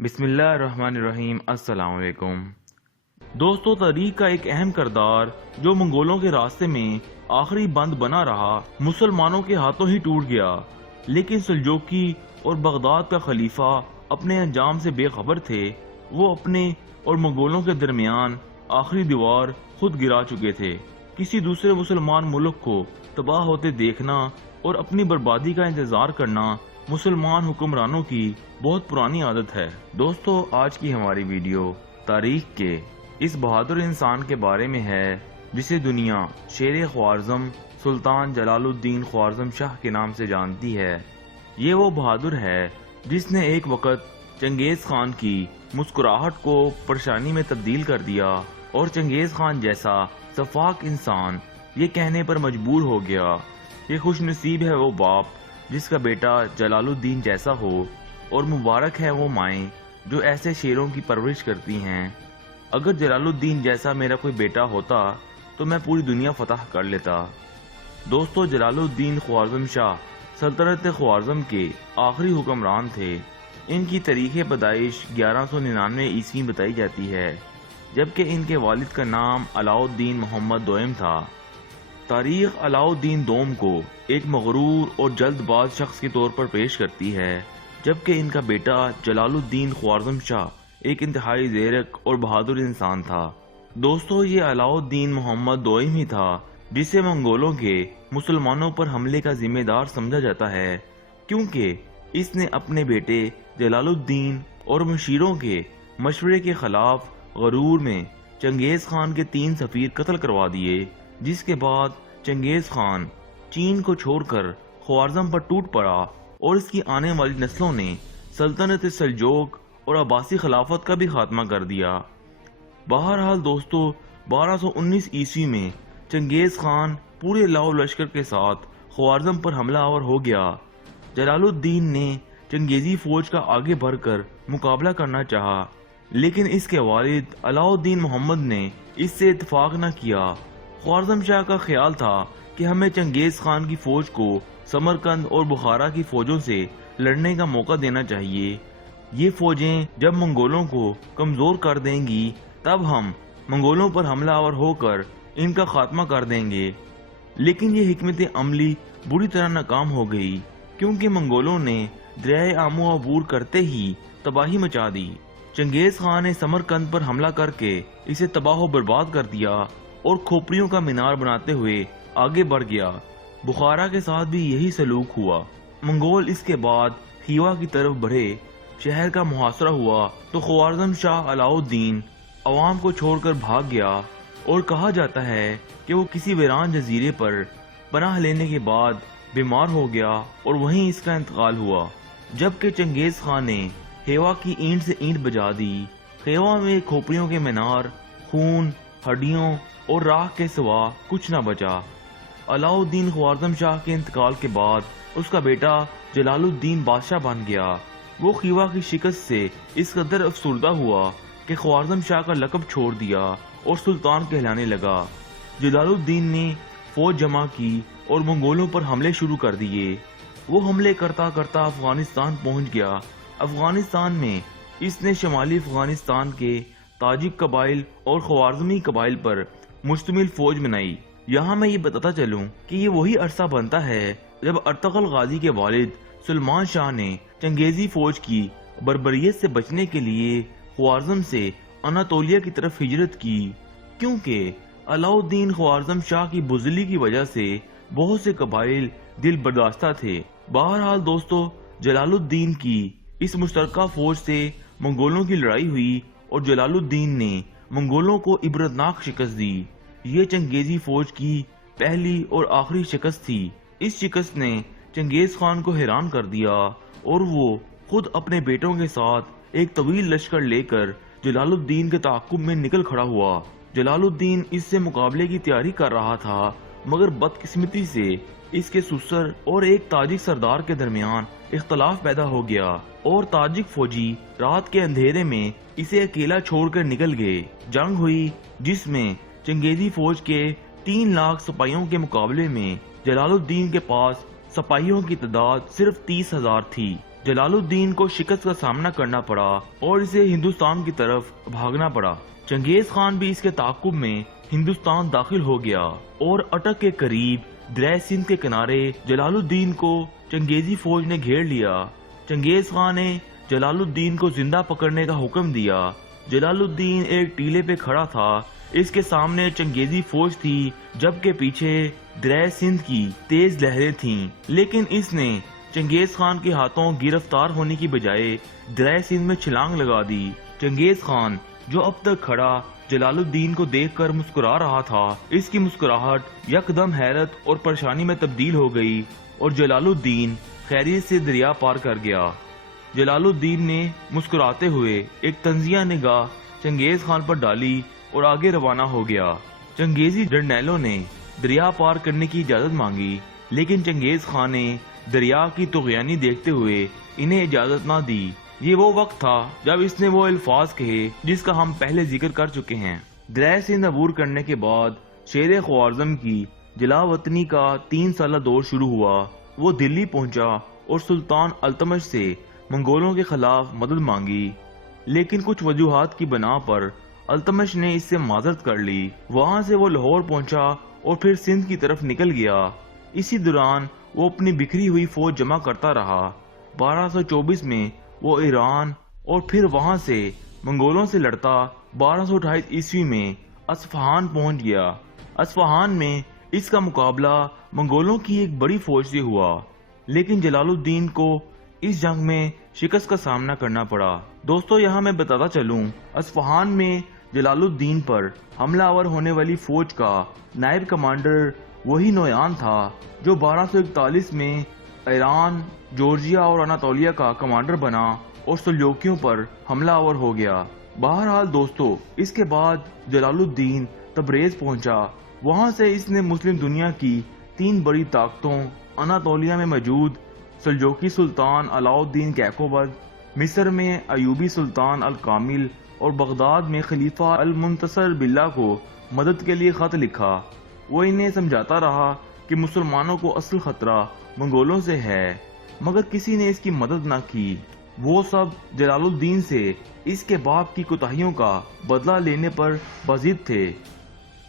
بسم اللہ الرحمن الرحیم۔ السلام علیکم دوستو، تاریخ کا ایک اہم کردار جو منگولوں کے راستے میں آخری بند بنا رہا مسلمانوں کے ہاتھوں ہی ٹوٹ گیا، لیکن سلجوقی اور بغداد کا خلیفہ اپنے انجام سے بے خبر تھے۔ وہ اپنے اور منگولوں کے درمیان آخری دیوار خود گرا چکے تھے۔ کسی دوسرے مسلمان ملک کو تباہ ہوتے دیکھنا اور اپنی بربادی کا انتظار کرنا مسلمان حکمرانوں کی بہت پرانی عادت ہے۔ دوستو، آج کی ہماری ویڈیو تاریخ کے اس بہادر انسان کے بارے میں ہے جسے دنیا شیر خوارزم سلطان جلال الدین خوارزم شاہ کے نام سے جانتی ہے۔ یہ وہ بہادر ہے جس نے ایک وقت چنگیز خان کی مسکراہٹ کو پریشانی میں تبدیل کر دیا اور چنگیز خان جیسا سفاک انسان یہ کہنے پر مجبور ہو گیا۔ یہ خوش نصیب ہے وہ باپ جس کا بیٹا جلال الدین جیسا ہو، اور مبارک ہے وہ مائیں جو ایسے شیروں کی پرورش کرتی ہیں۔ اگر جلال الدین جیسا میرا کوئی بیٹا ہوتا تو میں پوری دنیا فتح کر لیتا۔ دوستو، جلال الدین خوارزم شاہ سلطنت خوارزم کے آخری حکمران تھے۔ ان کی تاریخ پیدائش 1199 عیسوی بتائی جاتی ہے، جبکہ ان کے والد کا نام علاؤ الدین محمد دوئم تھا۔ تاریخ علاؤ الدین دوم کو ایک مغرور اور جلد باز شخص کے طور پر پیش کرتی ہے، جبکہ ان کا بیٹا جلال الدین خوارزم شاہ ایک انتہائی زیرک اور بہادر انسان تھا۔ دوستو، یہ علاؤ الدین محمد دوئم ہی تھا جسے منگولوں کے مسلمانوں پر حملے کا ذمہ دار سمجھا جاتا ہے، کیونکہ اس نے اپنے بیٹے جلال الدین اور مشیروں کے مشورے کے خلاف غرور میں چنگیز خان کے 3 سفیر قتل کروا دیے، جس کے بعد چنگیز خان چین کو چھوڑ کر خوارزم پر ٹوٹ پڑا اور اس کی آنے والی نسلوں نے سلطنت سلجوق اور عباسی خلافت کا بھی خاتمہ کر دیا۔ بہرحال دوستو، 1219 عیسوی میں چنگیز خان پورے لاؤ لشکر کے ساتھ خوارزم پر حملہ آور ہو گیا۔ جلال الدین نے چنگیزی فوج کا آگے بڑھ کر مقابلہ کرنا چاہا، لیکن اس کے والد علاؤ الدین محمد نے اس سے اتفاق نہ کیا۔ خوارزم شاہ کا خیال تھا کہ ہمیں چنگیز خان کی فوج کو سمرقند اور بخارا کی فوجوں سے لڑنے کا موقع دینا چاہیے۔ یہ فوجیں جب منگولوں کو کمزور کر دیں گی تب ہم منگولوں پر حملہ آور ہو کر ان کا خاتمہ کر دیں گے۔ لیکن یہ حکمت عملی بری طرح ناکام ہو گئی، کیونکہ منگولوں نے دریائے آمو عبور کرتے ہی تباہی مچا دی۔ چنگیز خان نے سمرقند پر حملہ کر کے اسے تباہ و برباد کر دیا اور کھوپڑیوں کا مینار بناتے ہوئے آگے بڑھ گیا۔ بخارا کے ساتھ بھی یہی سلوک ہوا۔ منگول اس کے بعد خیوا کی طرف بڑھے، شہر کا محاصرہ ہوا تو خوارزم شاہ علاؤ الدین عوام کو چھوڑ کر بھاگ گیا، اور کہا جاتا ہے کہ وہ کسی ویران جزیرے پر پناہ لینے کے بعد بیمار ہو گیا اور وہیں اس کا انتقال ہوا۔ جبکہ چنگیز خان نے خیوا کی اینٹ سے اینٹ بجا دی۔ خیوا میں کھوپڑیوں کے مینار، خون، ہڈیوں اور راکھ کے سوا کچھ نہ بچا۔ علاؤ الدین خوارزم شاہ کے انتقال کے بعد اس کا بیٹا جلال الدین بادشاہ بن گیا۔ وہ خیوا کی شکست سے اس قدر افسردہ ہوا کہ خوارزم شاہ کا لقب چھوڑ دیا اور سلطان کہلانے لگا۔ جلال الدین نے فوج جمع کی اور منگولوں پر حملے شروع کر دیے۔ وہ حملے کرتا کرتا افغانستان پہنچ گیا۔ افغانستان میں اس نے شمالی افغانستان کے تاجک قبائل اور خوارزمی قبائل پر مشتمل فوج بنائی۔ یہاں میں یہ بتاتا چلوں کہ یہ وہی عرصہ بنتا ہے جب ارطغرل غازی کے والد سلمان شاہ نے چنگیزی فوج کی بربریت سے بچنے کے لیے خوارزم سے اناطولیہ کی طرف ہجرت کی، کیونکہ علاؤ الدین خوارزم شاہ کی بزدلی کی وجہ سے بہت سے قبائل دل برداشتہ تھے۔ بہرحال دوستو، جلال الدین کی اس مشترکہ فوج سے منگولوں کی لڑائی ہوئی اور جلال الدین نے منگولوں کو عبرتناک شکست دی۔ یہ چنگیزی فوج کی پہلی اور آخری شکست تھی۔ اس شکست نے چنگیز خان کو حیران کر دیا اور وہ خود اپنے بیٹوں کے ساتھ ایک طویل لشکر لے کر جلال الدین کے تعاقب میں نکل کھڑا ہوا۔ جلال الدین اس سے مقابلے کی تیاری کر رہا تھا، مگر بدقسمتی سے اس کے سسر اور ایک تاجک سردار کے درمیان اختلاف پیدا ہو گیا اور تاجک فوجی رات کے اندھیرے میں اسے اکیلا چھوڑ کر نکل گئے۔ جنگ ہوئی جس میں چنگیزی فوج کے 3 لاکھ سپاہیوں کے مقابلے میں جلال الدین کے پاس سپاہیوں کی تعداد صرف 30,000 تھی۔ جلال الدین کو شکست کا سامنا کرنا پڑا اور اسے ہندوستان کی طرف بھاگنا پڑا۔ چنگیز خان بھی اس کے تعاقب میں ہندوستان داخل ہو گیا اور اٹک کے قریب دریائے سندھ کے کنارے جلال الدین کو چنگیزی فوج نے گھیر لیا۔ چنگیز خان نے جلال الدین کو زندہ پکڑنے کا حکم دیا۔ جلال الدین ایک ٹیلے پہ کھڑا تھا، اس کے سامنے چنگیزی فوج تھی جبکہ پیچھے دریائے سندھ کی تیز لہریں تھیں، لیکن اس نے چنگیز خان کے ہاتھوں گرفتار ہونے کی بجائے دریائے سندھ میں چھلانگ لگا دی۔ چنگیز خان جو اب تک کھڑا جلال الدین کو دیکھ کر مسکرا رہا تھا، اس کی مسکراہٹ یکدم حیرت اور پریشانی میں تبدیل ہو گئی اور جلال الدین خیریت سے دریا پار کر گیا۔ جلال الدین نے مسکراتے ہوئے ایک طنزیہ نگاہ چنگیز خان پر ڈالی اور آگے روانہ ہو گیا۔ چنگیزی جرنیلوں نے دریا پار کرنے کی اجازت مانگی، لیکن چنگیز خان نے دریا کی طغیانی دیکھتے ہوئے انہیں اجازت نہ دی۔ یہ وہ وقت تھا جب اس نے وہ الفاظ کہے جس کا ہم پہلے ذکر کر چکے ہیں۔ دریائے سندھ عبور کرنے کے بعد شیر خوارزم کی جلا وطنی کا 3 سالہ دور شروع ہوا۔ وہ دلی پہنچا اور سلطان التمش سے منگولوں کے خلاف مدد مانگی، لیکن کچھ وجوہات کی بنا پر التمش نے اس سے معذرت کر لی۔ وہاں سے وہ لاہور پہنچا اور پھر سندھ کی طرف نکل گیا۔ اسی دوران وہ اپنی بکھری ہوئی فوج جمع کرتا رہا۔ 1224 میں وہ ایران اور پھر وہاں سے منگولوں سے لڑتا 1228 عیسوی میں اصفہان پہنچ گیا۔ اصفہان میں اس کا مقابلہ منگولوں کی ایک بڑی فوج سے ہوا، لیکن جلال الدین کو اس جنگ میں شکست کا سامنا کرنا پڑا۔ دوستو یہاں میں بتاتا چلوں، اصفہان میں جلال الدین پر حملہ آور ہونے والی فوج کا نائب کمانڈر وہی نویان تھا جو 1241 میں ایران، جورجیا اور اناطولیہ کا کمانڈر بنا اور سلجوکیوں پر حملہ آور ہو گیا۔ بہرحال دوستو، اس کے بعد جلال الدین تبریز پہنچا۔ وہاں سے اس نے مسلم دنیا کی 3 بڑی طاقتوں اناطولیہ میں موجود سلجوکی سلطان علاء الدین کیقوباد، مصر میں ایوبی سلطان الکامل اور بغداد میں خلیفہ المنتصر باللہ کو مدد کے لیے خط لکھا۔ وہ انہیں سمجھاتا رہا کہ مسلمانوں کو اصل خطرہ منگولوں سے ہے، مگر کسی نے اس کی مدد نہ کی۔ وہ سب جلال الدین سے اس کے باپ کی کوتاہیوں کا بدلہ لینے پر بضد تھے۔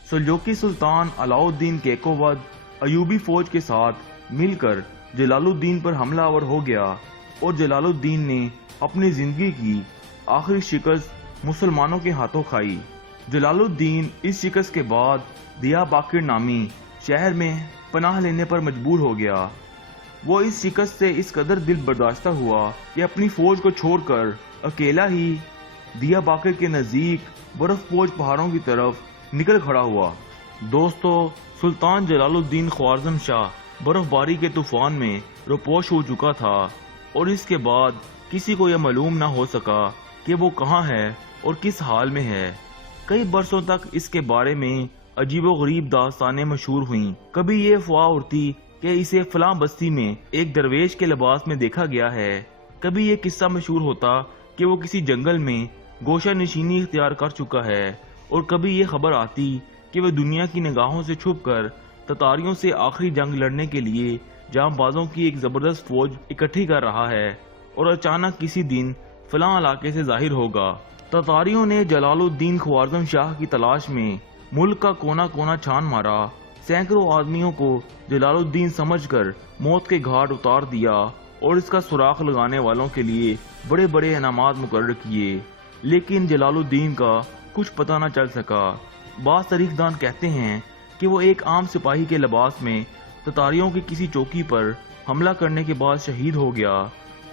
سلجوکی سلطان علاء الدین کیقوباد ایوبی فوج کے ساتھ مل کر جلال الدین پر حملہ آور ہو گیا اور جلال الدین نے اپنی زندگی کی آخری شکست مسلمانوں کے ہاتھوں کھائی۔ جلال الدین اس شکست کے بعد دیا باقر نامی شہر میں پناہ لینے پر مجبور ہو گیا۔ وہ اس شکست سے اس قدر دل برداشتہ ہوا کہ اپنی فوج کو چھوڑ کر اکیلا ہی دیا باقر کے نزدیک برف پوش پہاڑوں کی طرف نکل کھڑا ہوا۔ دوستو، سلطان جلال الدین خوارزم شاہ برف باری کے طوفان میں روپوش ہو چکا تھا اور اس کے بعد کسی کو یہ معلوم نہ ہو سکا کہ وہ کہاں ہے اور کس حال میں ہے۔ کئی برسوں تک اس کے بارے میں عجیب و غریب داستانیں مشہور ہوئیں۔ کبھی یہ افواہ اڑتی کہ اسے فلاں بستی میں ایک درویش کے لباس میں دیکھا گیا ہے، کبھی یہ قصہ مشہور ہوتا کہ وہ کسی جنگل میں گوشہ نشینی اختیار کر چکا ہے، اور کبھی یہ خبر آتی کہ وہ دنیا کی نگاہوں سے چھپ کر تتاریوں سے آخری جنگ لڑنے کے لیے جام بازوں کی ایک زبردست فوج اکٹھی کر رہا ہے اور اچانک کسی دن فلاں علاقے سے ظاہر ہوگا۔ تتاریوں نے جلال الدین خوارزم شاہ کی تلاش میں ملک کا کونا کونا چھان مارا۔ سینکڑوں آدمیوں کو جلال الدین سمجھ کر موت کے گھاٹ اتار دیا اور اس کا سراغ لگانے والوں کے لیے بڑے بڑے انعامات مقرر کیے، لیکن جلال الدین کا کچھ پتہ نہ چل سکا۔ بعض تاریخ دان کہتے ہیں کہ وہ ایک عام سپاہی کے لباس میں تتاریوں کی کسی چوکی پر حملہ کرنے کے بعد شہید ہو گیا،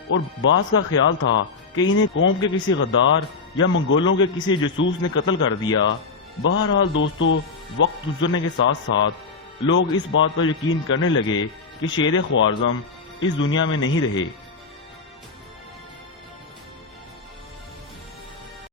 اور بعض کا خیال تھا کہ انہیں قوم کے کسی غدار یا منگولوں کے کسی جاسوس نے قتل کر دیا۔ بہرحال دوستو، وقت گزرنے کے ساتھ ساتھ لوگ اس بات پر یقین کرنے لگے کہ شیر خوارزم اس دنیا میں نہیں رہے۔